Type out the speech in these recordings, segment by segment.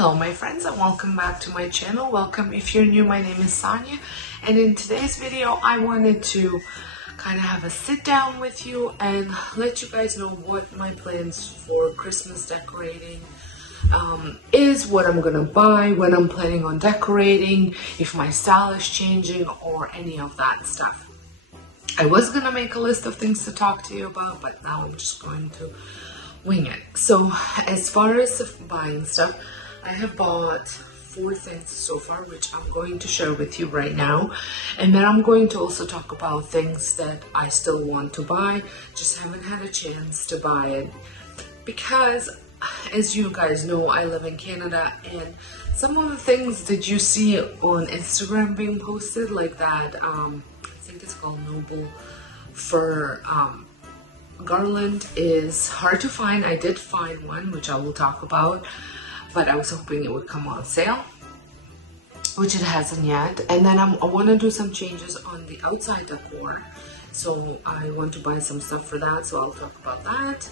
Hello my friends and welcome back to my channel. Welcome if you're new. My name is Sonja, and in today's video I wanted to kind of have a sit down with you and let you guys know what my plans for Christmas decorating is, what I'm gonna buy, when I'm planning on decorating, if my style is changing or any of that stuff. I was gonna make a list of things to talk to you about, but now I'm just going to wing it. So as far as buying stuff, I have bought 4 things so far, which I'm going to share with you right now, and then I'm going to also talk about things that I still want to buy, just haven't had a chance to buy it, because as you guys know, I live in Canada, and some of the things that you see on Instagram being posted, like that I think it's called Noble Fur garland, is hard to find. I did find one, which I will talk about, but I was hoping it would come on sale, which it hasn't yet. And then I want to do some changes on the outside decor, so I want to buy some stuff for that, so I'll talk about that.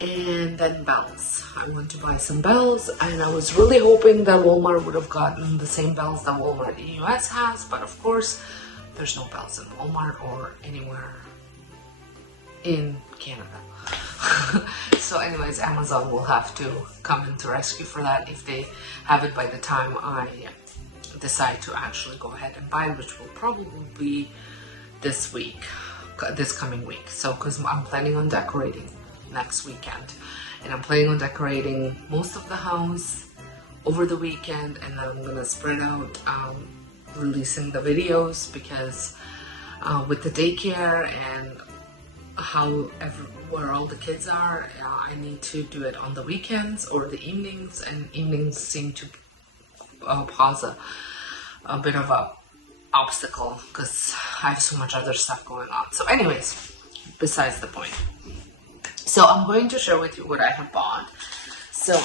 And then bells. I want to buy some bells, and I was really hoping that Walmart would have gotten the same bells that Walmart in the US has, but of course there's no bells in Walmart or anywhere in Canada. So anyways, Amazon will have to come into rescue for that if they have it by the time I decide to actually go ahead and buy it, which will probably be this week, this coming week. So because I'm planning on decorating next weekend, and I'm planning on decorating most of the house over the weekend, and then I'm gonna spread out releasing the videos, because with the daycare and where all the kids are, I need to do it on the weekends or the evenings, and evenings seem to pose a bit of a obstacle because I have so much other stuff going on. So anyways, besides the point. So I'm going to share with you what I have bought. So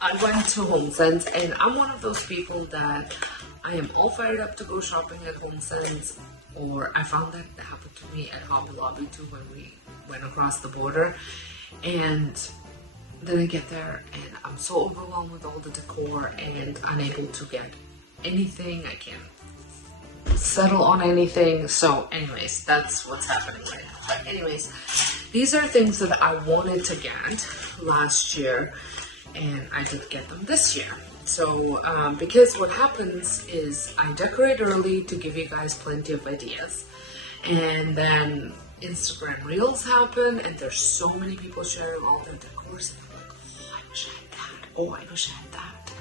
I went to HomeSense, and I'm one of those people that I am all fired up to go shopping at HomeSense, or I found that happened to me at Hobby Lobby too when we went across the border, and then I get there and I'm so overwhelmed with all the decor and unable to get anything. I can't settle on anything. So anyways, that's what's happening right now. But anyways, these are things that I wanted to get last year, and I did get them this year. So because what happens is I decorate early to give you guys plenty of ideas, and then Instagram Reels happen, and there's so many people sharing all their decors, and I'm like, oh, I wish I had that. Oh, I wish I had that.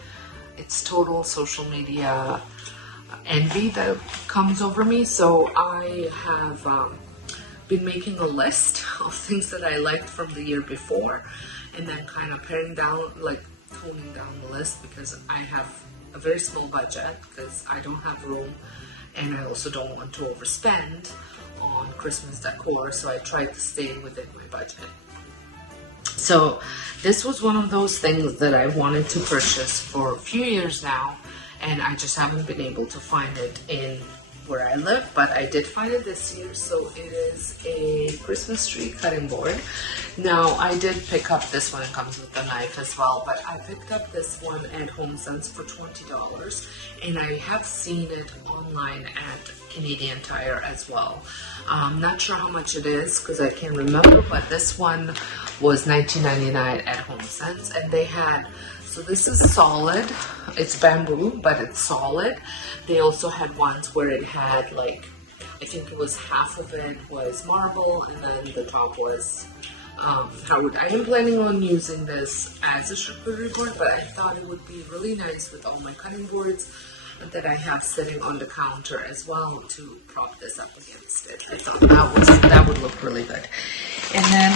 It's total social media envy that comes over me. So I have been making a list of things that I liked from the year before, and then kind of paring down, like toning down the list, because I have a very small budget, because I don't have room, and I also don't want to overspend on Christmas decor, so I tried to stay within my budget. So this was one of those things that I wanted to purchase for a few years now, and I just haven't been able to find it in where I live, but I did find it this year. So it is a Christmas tree cutting board. Now I did pick up this one, it comes with a knife as well, but I picked up this one at HomeSense for $20, and I have seen it online at Canadian Tire as well. I'm not sure how much it is because I can't remember, but this one was $19.99 at HomeSense, and they had, so this is solid, it's bamboo, but it's solid. They also had ones where it had, like, I think it was half of it was marble, and then the top was hardwood. I am planning on using this as a charcuterie board, but I thought it would be really nice with all my cutting boards that I have sitting on the counter as well to prop this up against it. I thought that would look really good. And then,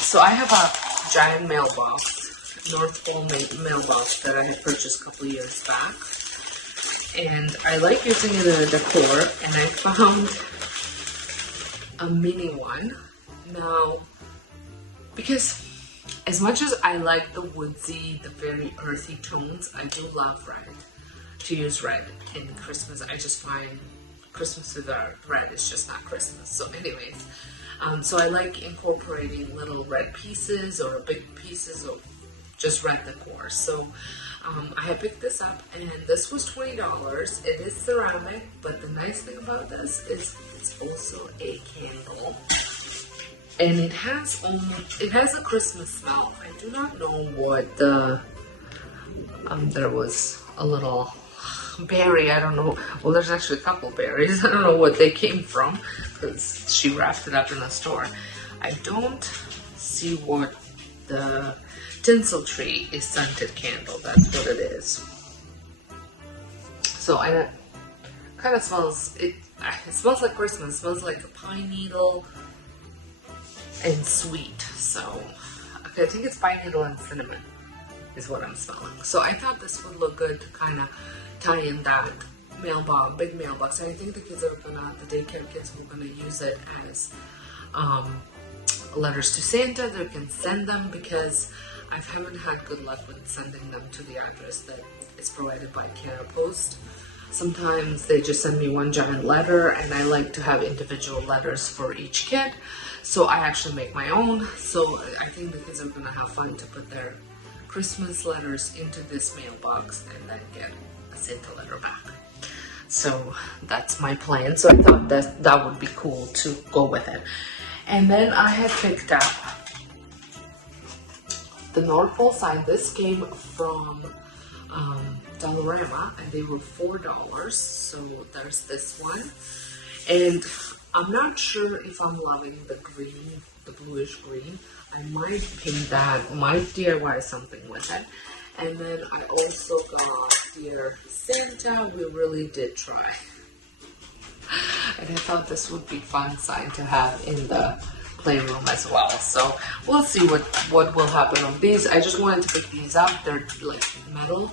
so I have a giant mailbox, North Pole mailbox that I had purchased a couple of years back, and I like using it in a decor, and I found a mini one. Now, because as much as I like the woodsy, the very earthy tones, I do love red, to use red in Christmas. I just find Christmas without red is just not Christmas. So anyways, so I like incorporating little red pieces or big pieces of just red decor. So I had picked this up, and this was $20. It is ceramic, but the nice thing about this is it's also a candle, and it has a Christmas smell. I do not know what the there was a little berry. I don't know. Well, there's actually a couple berries. I don't know what they came from because she wrapped it up in the store. I don't see what the tinsel tree is. Scented candle. That's what it is. So it kind of smells. It smells like Christmas. It smells like a pine needle and sweet. So okay, I think it's pine needle and cinnamon is what I'm smelling. So I thought this would look good to kind of tie in that mailbox, big mailbox. And I think the daycare kids were gonna use it as letters to Santa. They can send them, because I haven't had good luck with sending them to the address that is provided by Canada Post. Sometimes they just send me one giant letter, and I like to have individual letters for each kid. So I actually make my own. So I think the kids are gonna have fun to put their Christmas letters into this mailbox and then get a Santa letter back. So that's my plan. So I thought that would be cool to go with it. And then I had picked up the North Pole sign. This came from Dollarama, and they were $4. So there's this one. And I'm not sure if I'm loving the green, the bluish green. I might paint that, might DIY something with it. And then I also got Dear Santa. We really did try. And I thought this would be fun sign to have in the playroom as well. So we'll see what will happen on these. I just wanted to pick these up. They're like metal,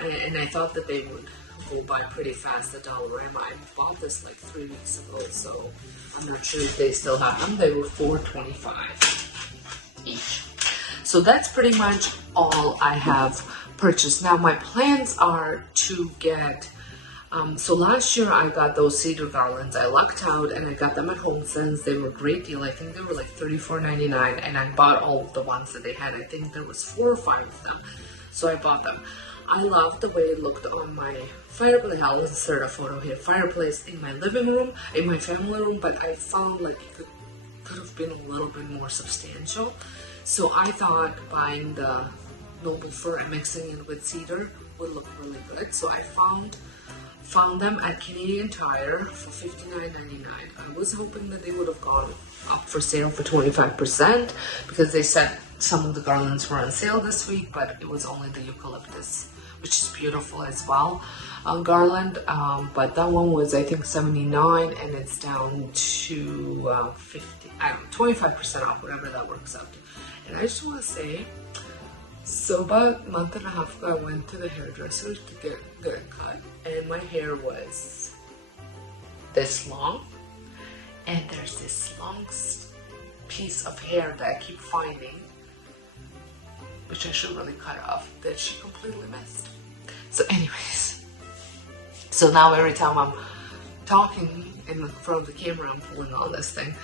and I thought that they would go by pretty fast at Dollarama. I bought this like 3 weeks ago, so I'm not sure if they still have them. They were $4.25 each. So that's pretty much all I have purchased. Now my plans are to get so last year I got those cedar garlands. I lucked out and I got them at HomeSense. They were a great deal. I think they were like $34.99, and I bought all of the ones that they had. I think there was 4 or 5 of them, so I bought them. I loved the way it looked on my fireplace. I'll insert a photo here. Fireplace in my living room, in my family room, but I found like it could have been a little bit more substantial. So I thought buying the noble fir and mixing it with cedar would look really good. So I found them at Canadian Tire for $59.99. I was hoping that they would have gone up for sale for 25%, because they said some of the garlands were on sale this week, but it was only the eucalyptus, which is beautiful as well, garland. But that one was, I think, $79, and it's down to 50. I don't know, 25% off, whatever that works out to. And I just want to say, so about a month and a half ago, I went to the hairdresser to get a cut, and my hair was this long, and there's this long piece of hair that I keep finding, which I should really cut off, that she completely missed. So anyways, so now every time I'm talking in front of the camera, I'm pulling on this thing.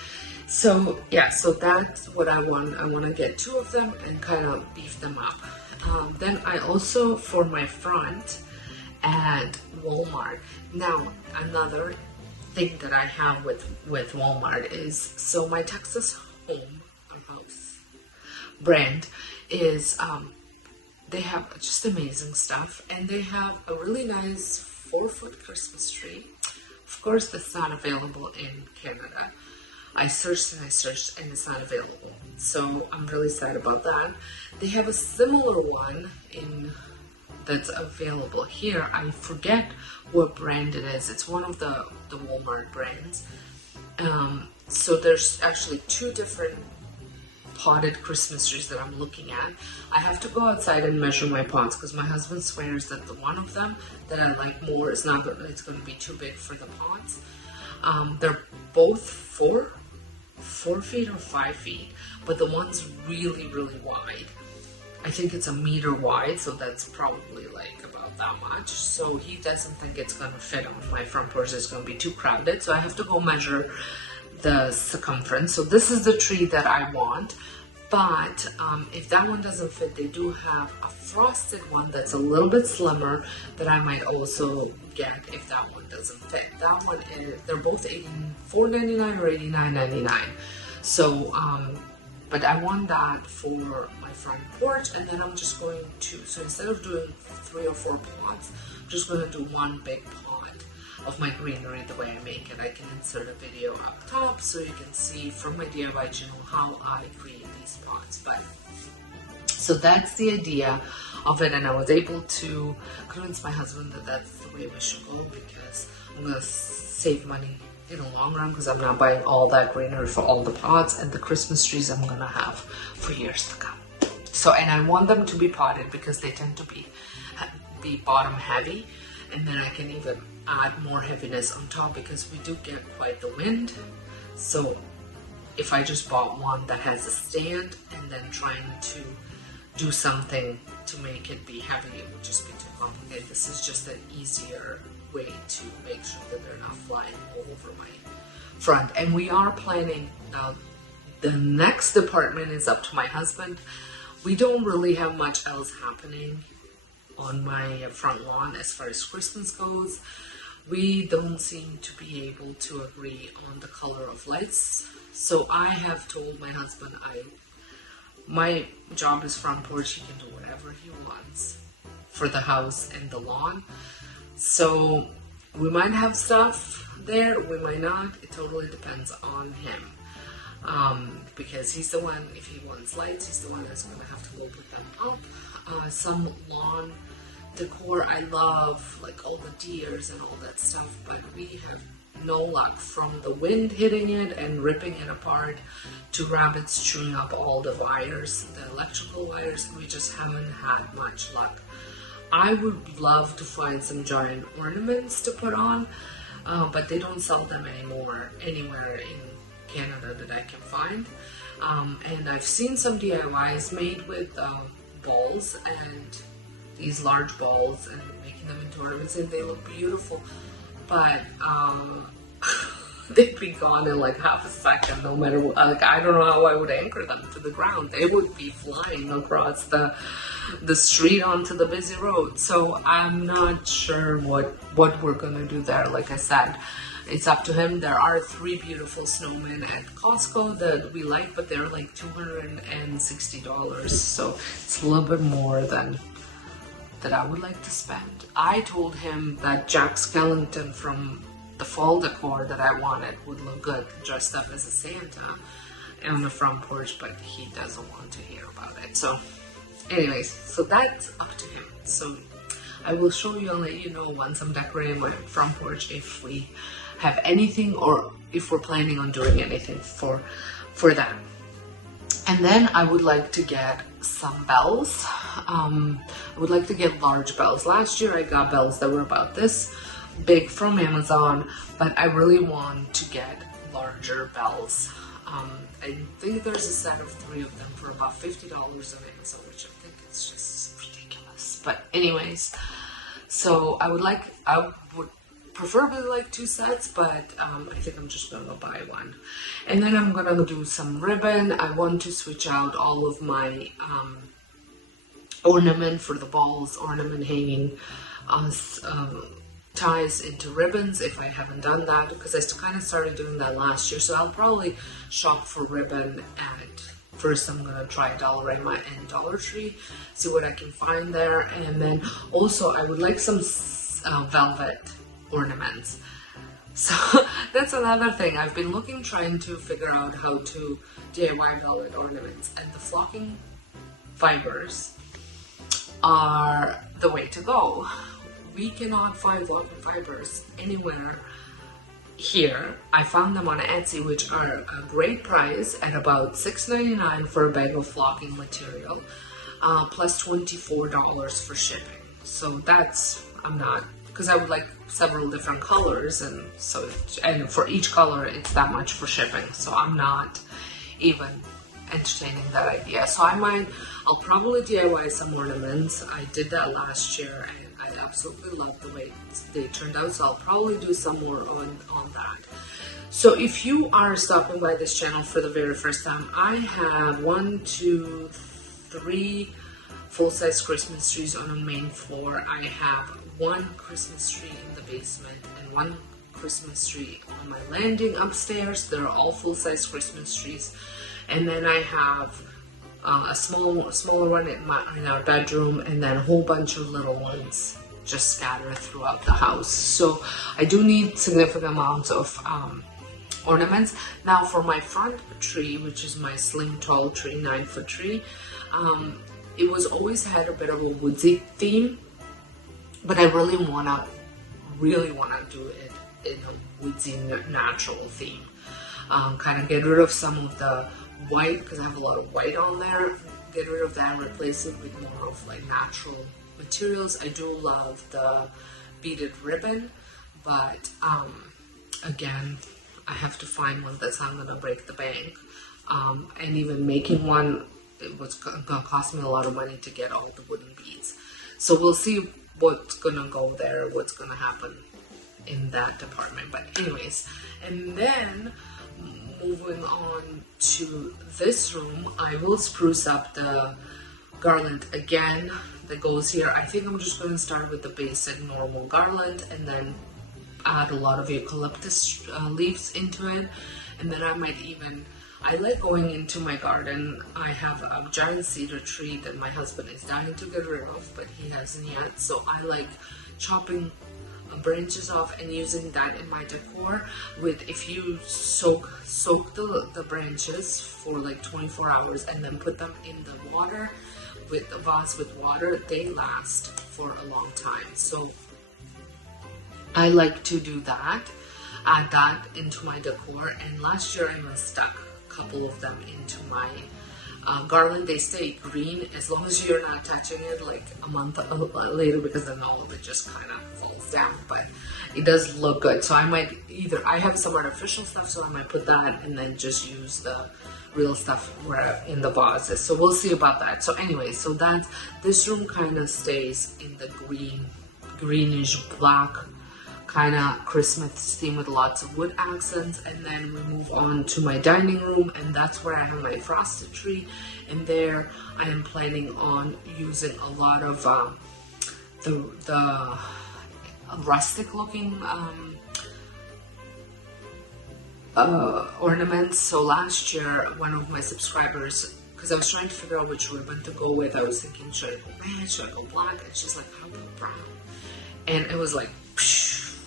So yeah, so that's what I want. I want to get 2 of them and kind of beef them up. Then I also, for my front at Walmart. Now another thing that I have with Walmart is, so my Texas Home or House brand is they have just amazing stuff, and they have a really nice 4-foot Christmas tree. Of course, that's not available in Canada. I searched and it's not available. So I'm really sad about that. They have a similar one that's available here. I forget what brand it is. It's one of the Walmart brands. So there's actually 2 different potted Christmas trees that I'm looking at. I have to go outside and measure my pots, because my husband swears that the one of them that I like more is not, it's going to be too big for the pots. They're both 4 feet or 5 feet, but the one's really, really wide. I think it's 1 meter wide, so that's probably like about that much. So he doesn't think it's gonna fit on my front porch. It's gonna be too crowded, so I have to go measure the circumference. So this is the tree that I want. But if that one doesn't fit, they do have a frosted one that's a little bit slimmer that I might also get if that one doesn't fit. That one is, they're both $84.99 or $89.99. So, but I want that for my front porch, and then I'm just going to, so instead of doing 3 or 4 pots, I'm just going to do one big pot of my greenery the way I make it. I can insert a video up top so you can see from my DIY channel how I create these pots. But so that's the idea of it, and I was able to convince my husband that that's the way we should go, because I'm going to save money in the long run, because I'm not buying all that greenery for all the pots and the Christmas trees I'm going to have for years to come. So, and I want them to be potted because they tend to be bottom heavy, and then I can even add more heaviness on top because we do get quite the wind. So if I just bought one that has a stand and then trying to do something to make it be heavy, it would just be too complicated. This is just an easier way to make sure that they're not flying all over my front. And we are planning, the next department is up to my husband. We don't really have much else happening on my front lawn as far as Christmas goes. We don't seem to be able to agree on the color of lights. So I have told my husband my job is front porch. He can do whatever he wants for the house and the lawn. So we might have stuff there, we might not. It totally depends on him. Because he's the one, if he wants lights, he's the one that's going to have to go put them up. Some lawn decor, I love, like all the deers and all that stuff, but we have no luck, from the wind hitting it and ripping it apart to rabbits chewing up all the wires, the electrical wires. We just haven't had much luck. I would love to find some giant ornaments to put on, but they don't sell them anymore anywhere in Canada that I can find. And I've seen some DIYs made with balls and these large balls and making them into ornaments, and they look beautiful, but they'd be gone in like half a second, no matter what. Like, I don't know how I would anchor them to the ground. They would be flying across the street onto the busy road. So I'm not sure what we're gonna do there. Like I said, it's up to him. There are 3 beautiful snowmen at Costco that we like, but they're like $260, so it's a little bit more than that I would like to spend. I told him that Jack Skellington from the fall decor that I wanted would look good dressed up as a Santa on the front porch, but he doesn't want to hear about it. So anyways, so that's up to him. So I will show you and let you know once I'm decorating my front porch if we have anything or if we're planning on doing anything for that. And then I would like to get some bells. I would like to get large bells. Last year I got bells that were about this big from Amazon, but I really want to get larger bells. I think there's a set of 3 of them for about $50 on Amazon, which I think is just ridiculous. But anyways, so I would preferably like 2 sets, but I think I'm just gonna buy one. And then I'm gonna do some ribbon. I want to switch out all of my ornament for the balls, ornament hanging ties into ribbons if I haven't done that, because I kind of started doing that last year. So I'll probably shop for ribbon at first. I'm gonna try Dollarama and Dollar Tree, see what I can find there. And then also I would like some velvet ornaments. So that's another thing. I've been trying to figure out how to DIY velvet ornaments, and the flocking fibers are the way to go. We cannot find flocking fibers anywhere here. I found them on Etsy, which are a great price at about $6.99 for a bag of flocking material, plus $24 for shipping. So that's, I'm not, because I would like several different colors, and so, and for each color it's that much for shipping, so I'm not even entertaining that idea. So I'll probably DIY some ornaments. I did that last year and I absolutely love the way they turned out, so I'll probably do some more on that. So if you are stopping by this channel for the very first time, I have 1, 2, 3 full-size Christmas trees on the main floor. I have 1 Christmas tree in the basement and 1 Christmas tree on my landing upstairs. They're all full-size Christmas trees. And then I have a smaller one in our bedroom, and then a whole bunch of little ones just scattered throughout the house. So I do need significant amounts of ornaments. Now for my front tree, which is my slim tall tree, 9-foot tree, it was always had a bit of a woodsy theme, but I really wanna do it in a woodsy natural theme. Kind of get rid of some of the white, because I have a lot of white on there. Get rid of that and replace it with more of like natural materials. I do love the beaded ribbon, but again, I have to find one that's not gonna break the bank. And even making one, it was gonna cost me a lot of money to get all the wooden beads. So we'll see what's gonna go there, what's gonna happen in that department. But anyways, and then moving on to this room, I will spruce up the garland again that goes here. I think I'm just going to start with the basic normal garland and then add a lot of eucalyptus leaves into it. And then I might even, I like going into my garden. I have a giant cedar tree that my husband is dying to get rid of, but he hasn't yet. So I like chopping branches off and using that in my decor. With, if you soak the branches for like 24 hours and then put them in the water, with the vase with water, they last for a long time. So I like to do that, add that into my decor. And last year I must stuck a couple of them into my garland. They stay green as long as you're not touching it like a month later, because then all of it just kind of falls down. But it does look good. So I might I have some artificial stuff, so I might put that and then just use the real stuff where in the vases. So we'll see about that. So anyway, so that's, this room kind of stays in the greenish black kind of Christmas theme with lots of wood accents. And then we move on to my dining room, and that's where I have my frosted tree. And there I am planning on using a lot of the rustic looking ornaments. So last year, one of my subscribers, because I was trying to figure out which ribbon to go with, I was thinking, should I go red, should I go black? And she's like, how about brown? And it was like, psh,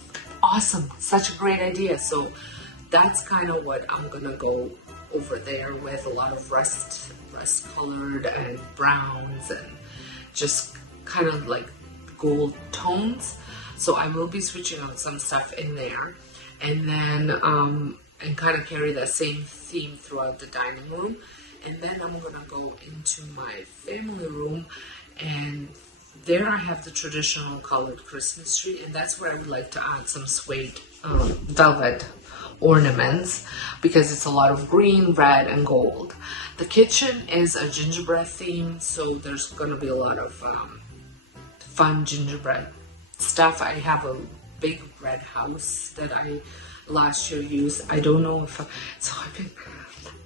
awesome, such a great idea. So that's kind of what I'm gonna go over there with, a lot of rust colored and browns and just kind of like gold tones. So I will be switching out some stuff in there, and then and kind of carry that same theme throughout the dining room. And then I'm gonna go into my family room, and there I have the traditional colored Christmas tree, and that's where I would like to add some suede velvet ornaments, because it's a lot of green, red, and gold. The kitchen is a gingerbread theme, so there's gonna be a lot of fun gingerbread stuff. I have a big red house that I last year used. I don't know if so I've been,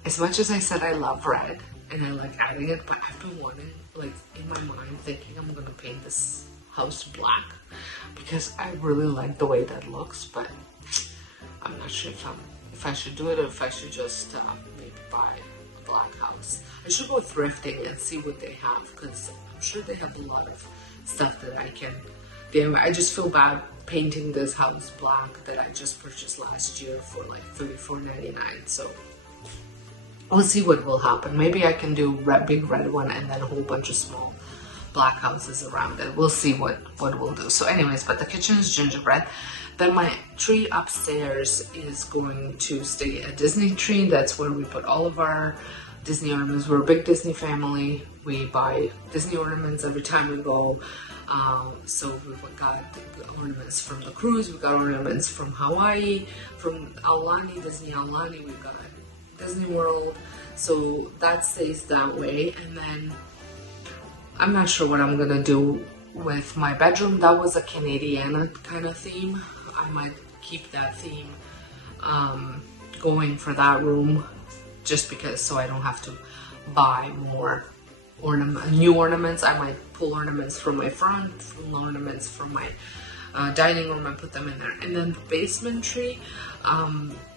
as much as I said I love red and I like adding it, but I've been wanting, like in my mind, thinking I'm gonna paint this house black because I really like the way that looks. But I'm not sure if I should do it or if I should just maybe buy a black house. I should go thrifting and see what they have, because I'm sure they have a lot of stuff that I can. I just feel bad painting this house black that I just purchased last year for like $34.99. So we'll see what will happen. Maybe I can do big red one and then a whole bunch of small black houses around it. We'll see what we'll do. So anyways, but the kitchen is gingerbread. Then my tree upstairs is going to stay a Disney tree. That's where we put all of our Disney ornaments. We're a big Disney family. We buy Disney ornaments every time we go. So we've got ornaments from the cruise, we've got ornaments from Hawaii, from Aulani, Disney Aulani, we've got Disney World. So that stays that way. And then I'm not sure what I'm gonna do with my bedroom. That was a Canadiana kind of theme. I might keep that theme going for that room, just because, so I don't have to buy more new ornaments. I might pull ornaments from my front, pull ornaments from my dining room, and put them in there. And then the basement tree,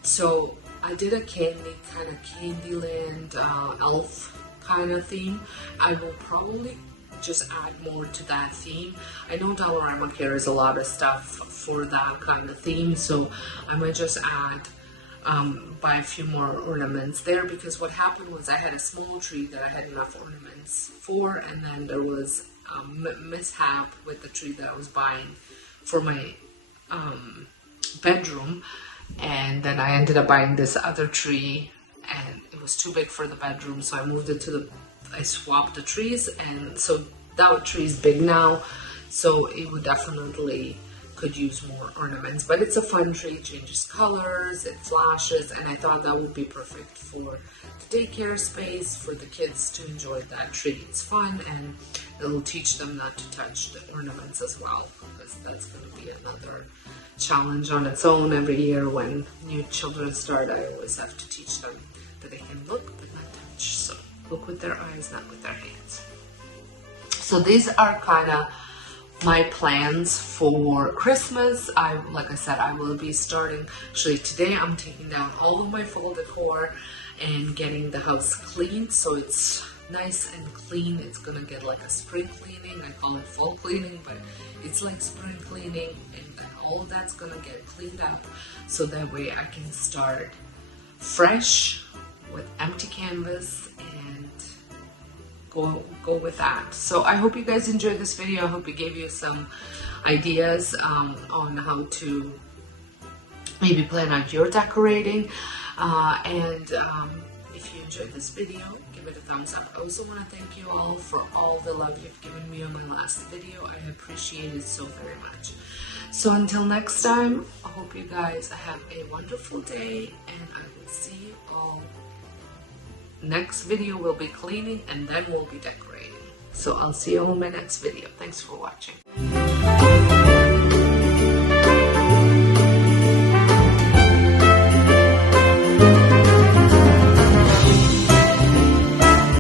so I did a Candyland elf kind of theme. I will probably just add more to that theme. I know Dollarama carries a lot of stuff for that kind of theme, so I might just add buy a few more ornaments there, because what happened was I had a small tree that I had enough ornaments for, and then there was a mishap with the tree that I was buying for my bedroom, and then I ended up buying this other tree, and it was too big for the bedroom, so I moved it to I swapped the trees, and so that tree is big now, so it would definitely could use more ornaments. But it's a fun tree, it changes colors, it flashes, and I thought that would be perfect for the daycare space, for the kids to enjoy that tree. It's fun, and it'll teach them not to touch the ornaments as well, because that's going to be another challenge on its own. Every year when new children start, I always have to teach them that they can look but not touch. So look with their eyes, not with their hands. So these are kind of my plans for Christmas. Like I said, I will be starting, actually today I'm taking down all of my fall decor and getting the house cleaned, so it's nice and clean. It's gonna get like a spring cleaning. I call it fall cleaning, but it's like spring cleaning, and then all of that's gonna get cleaned up, so that way I can start fresh with empty canvas and go with that. So I hope you guys enjoyed this video. I hope it gave you some ideas on how to maybe plan out your decorating, and if you enjoyed this video, give it a thumbs up. I also want to thank you all for all the love you've given me on my last video. I appreciate it so very much. So until next time, I hope you guys have a wonderful day, and I will see you all. Next video will be cleaning, and then we'll be decorating. So I'll see you all in my next video. Thanks for watching.